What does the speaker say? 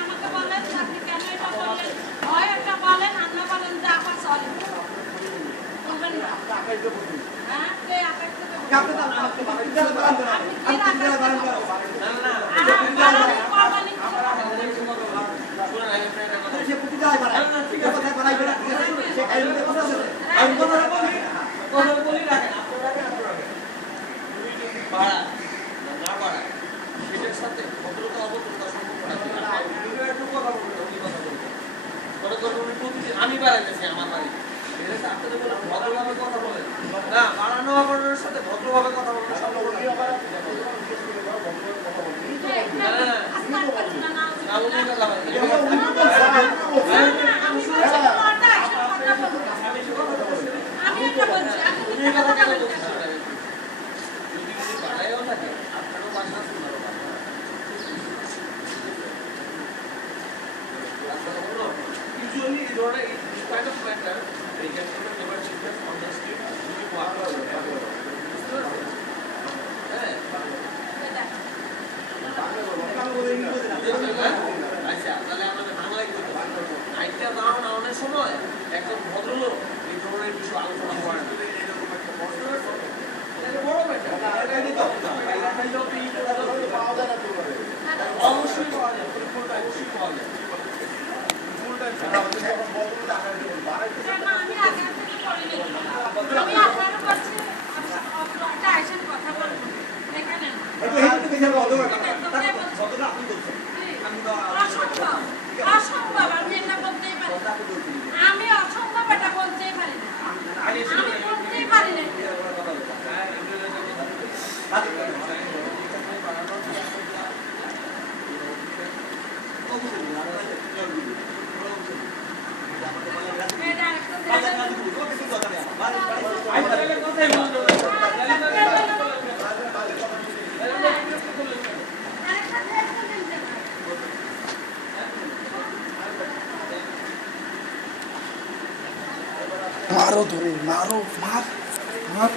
আমাকে বলেন আপনি কেন এটা বললেন, হয় একটা বলেন আর না বলেন যা আপা চলে বলবেন না। হ্যাঁ কে আকাশ থেকে আমি বাড়াইতেছি আমার বাড়ি ভদ্রভাবে কথা বলেন না, বাড়ানো আপনার সাথে ভদ্রভাবে কথা বলবেন। Usually, this kind of matter, they get to the never children on the street, you walk around. আচ্ছা তাহলে আমাদের বাংলায় করতে হবে। আইনটা বানানোর সময় একজন ভদ্রলোক এই ধরনের বিষয় আলোচনা করেন। বড় ব্যাপার অবশ্যই পাওয়া যায়, অবশ্যই পাওয়া যায়। আমি অসম্ভব এটা বলতেই পারি না, আমি বলতেই পারি না। মারো ধরে মারো মার মার